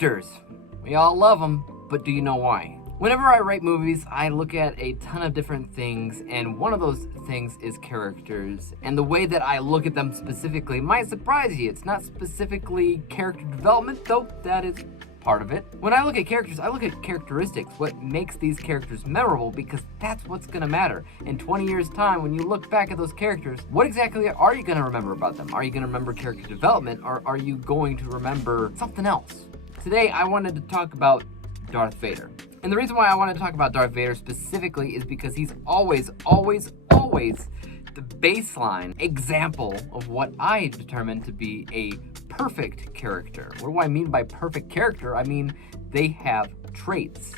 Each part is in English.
Characters. We all love them, but do you know why? Whenever I write movies, I look at a ton of different things, and one of those things is characters. And the way that I look at them specifically might surprise you. It's not specifically character development, though that is part of it. When I look at characters, I look at characteristics, what makes these characters memorable, because that's what's gonna matter. In 20 years' time, when you look back at those characters, what exactly are you gonna remember about them? Are you gonna remember character development, or are you going to remember something else? Today, I wanted to talk about Darth Vader. And the reason why I want to talk about Darth Vader specifically is because he's always the baseline example of what I determine to be a perfect character. What do I mean by perfect character? I mean, they have traits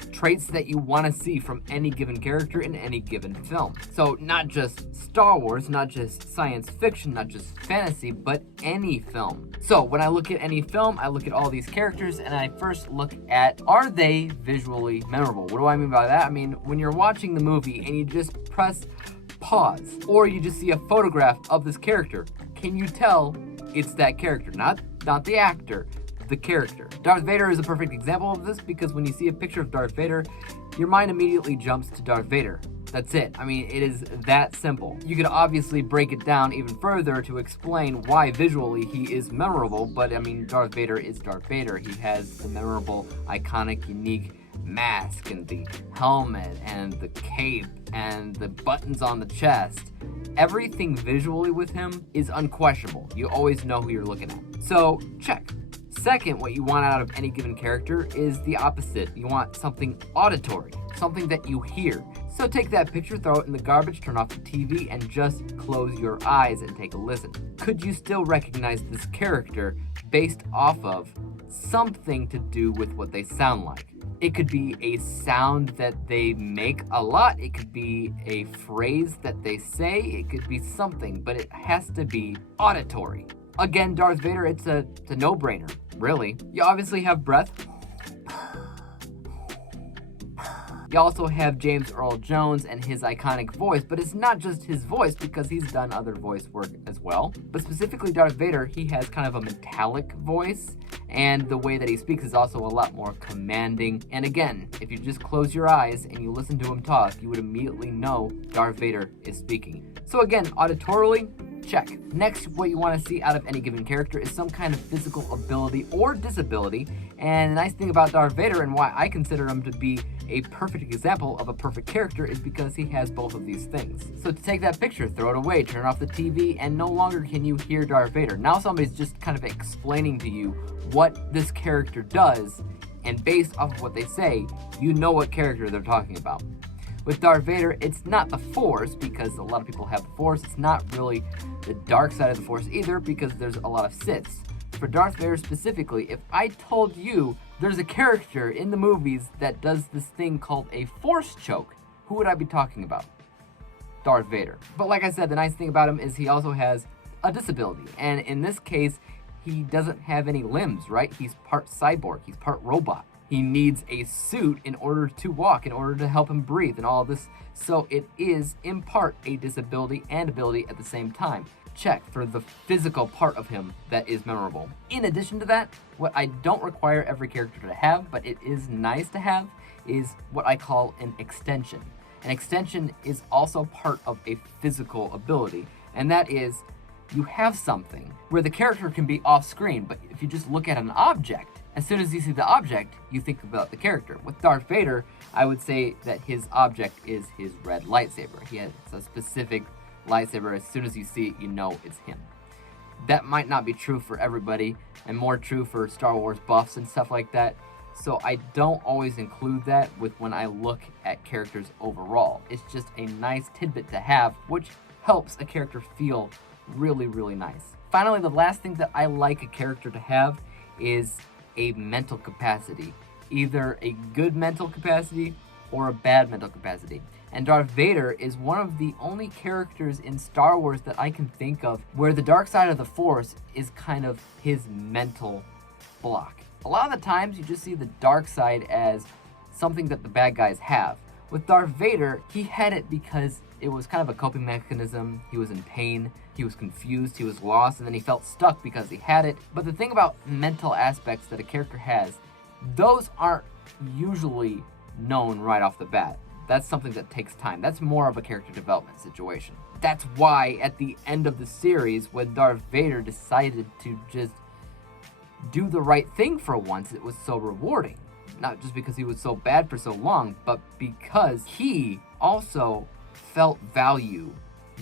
that you want to see from any given character in any given film. So not just Star Wars, not just science fiction, not just fantasy, but any film. So when I look at any film, I look at all these characters and I first look at, are they visually memorable? What do I mean by that? I mean, when you're watching the movie and you just press pause, or you just see a photograph of this character, can you tell it's that character? Not the actor, the character. Darth Vader is a perfect example of this, because when you see a picture of Darth Vader, your mind immediately jumps to Darth Vader. That's it. I mean, it is that simple. You could obviously break it down even further to explain why visually he is memorable, but I mean, Darth Vader is Darth Vader. He has the memorable, iconic, unique mask and the helmet and the cape and the buttons on the chest. Everything visually with him is unquestionable. You always know who you're looking at. So, check. Second, what you want out of any given character is the opposite. You want something auditory, something that you hear. So take that picture, throw it in the garbage, turn off the TV, and just close your eyes and take a listen. Could you still recognize this character based off of something to do with what they sound like? It could be a sound that they make a lot. It could be a phrase that they say. It could be something, but it has to be auditory. Again, Darth Vader, it's a no-brainer, really. You obviously have breath. You also have James Earl Jones and his iconic voice, but it's not just his voice, because he's done other voice work as well. But specifically Darth Vader, he has kind of a metallic voice, and the way that he speaks is also a lot more commanding. And again, if you just close your eyes and you listen to him talk, you would immediately know Darth Vader is speaking. So again, auditorily, check. Next, what you want to see out of any given character is some kind of physical ability or disability. And the nice thing about Darth Vader, and why I consider him to be a perfect example of a perfect character, is because he has both of these things. So to take that picture, throw it away, turn off the TV, and no longer can you hear Darth Vader. Now somebody's just kind of explaining to you what this character does, and based off of what they say, you know what character they're talking about. With Darth Vader, it's not the Force, because a lot of people have the Force. It's not really the dark side of the Force either, because there's a lot of Siths. For Darth Vader specifically, if I told you there's a character in the movies that does this thing called a Force choke, who would I be talking about? Darth Vader. But like I said, the nice thing about him is he also has a disability. And in this case, he doesn't have any limbs, right? He's part cyborg, he's part robot. He needs a suit in order to walk, in order to help him breathe and all of this. So it is, in part, a disability and ability at the same time. Check for the physical part of him that is memorable. In addition to that, what I don't require every character to have, but it is nice to have, is what I call an extension. An extension is also part of a physical ability, and that is, you have something where the character can be off screen, but if you just look at an object, as soon as you see the object, you think about the character. With Darth Vader, I would say that his object is his red lightsaber. He has a specific lightsaber. As soon as you see it, you know it's him. That might not be true for everybody, and more true for Star Wars buffs and stuff like that. So I don't always include that with when I look at characters overall. It's just a nice tidbit to have, which helps a character feel really, really nice. Finally, the last thing that I like a character to have is a mental capacity. Either a good mental capacity or a bad mental capacity. And Darth Vader is one of the only characters in Star Wars that I can think of where the dark side of the Force is kind of his mental block. A lot of the times you just see the dark side as something that the bad guys have. With Darth Vader, he had it because it was kind of a coping mechanism. He was in pain, he was confused, he was lost, and then he felt stuck because he had it. But the thing about mental aspects that a character has those aren't usually known right off the bat. That's something that takes time. That's more of a character development situation. That's why at the end of the series, when Darth Vader decided to just do the right thing for once, it was so rewarding. Not just because he was so bad for so long, but because he also felt value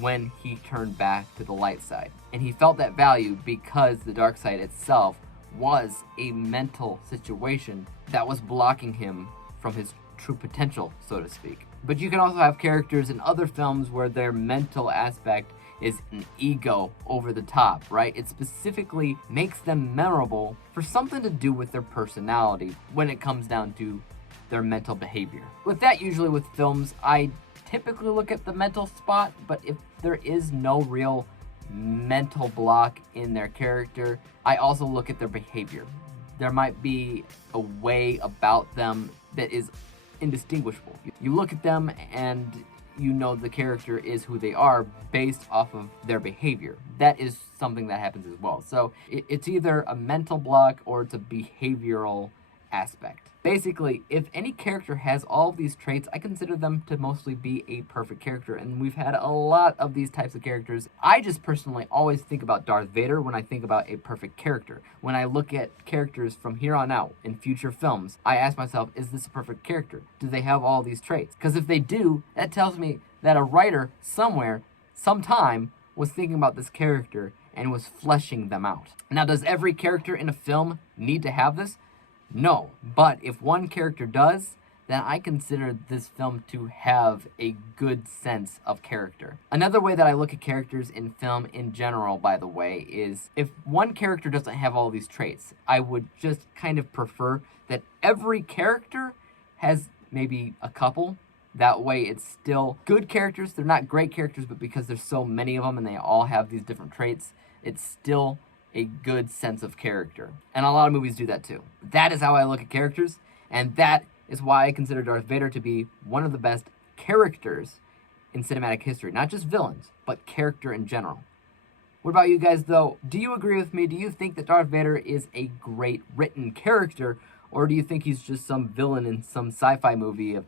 when he turned back to the light side. And he felt that value because the dark side itself was a mental situation that was blocking him from his true potential, so to speak. But you can also have characters in other films where their mental aspect is an ego over the top, right? It specifically makes them memorable for something to do with their personality when it comes down to their mental behavior. With that, usually with films, I typically look at the mental spot, but if there is no real mental block in their character, I also look at their behavior. There might be a way about them that is indistinguishable. You look at them and you know the character is who they are based off of their behavior. That is something that happens as well. So it's either a mental block or it's a behavioral aspect. Basically, if any character has all of these traits, I consider them to mostly be a perfect character, and we've had a lot of these types of characters. I just personally always think about Darth Vader when I think about a perfect character. When I look at characters from here on out in future films, I ask myself, is this a perfect character? Do they have all these traits? Because if they do, that tells me that a writer somewhere, sometime, was thinking about this character and was fleshing them out. Now, does every character in a film need to have this? No, but if one character does, then I consider this film to have a good sense of character. Another way that I look at characters in film in general, by the way, is if one character doesn't have all these traits, I would just kind of prefer that every character has maybe a couple. That way it's still good characters. They're not great characters, but because there's so many of them and they all have these different traits, it's still a good sense of character. And a lot of movies do that too. That is how I look at characters, and that is why I consider Darth Vader to be one of the best characters in cinematic history. Not just villains, but character in general. What about you guys, though? Do you agree with me? Do you think that Darth Vader is a great written character, or do you think he's just some villain in some sci-fi movie a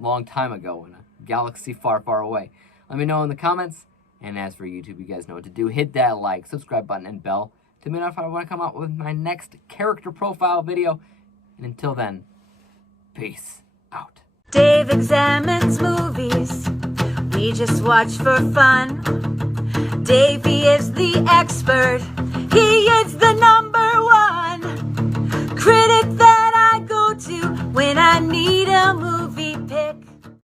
long time ago in a galaxy far, far away? Let me know in the comments. And as for YouTube, you guys know what to do. Hit that like, subscribe button, and bell to be notified when I come out with my next character profile video. And until then, peace out. Dave examines movies we just watch for fun. Davey is the expert. He is the #1 critic that I go to when I need a movie.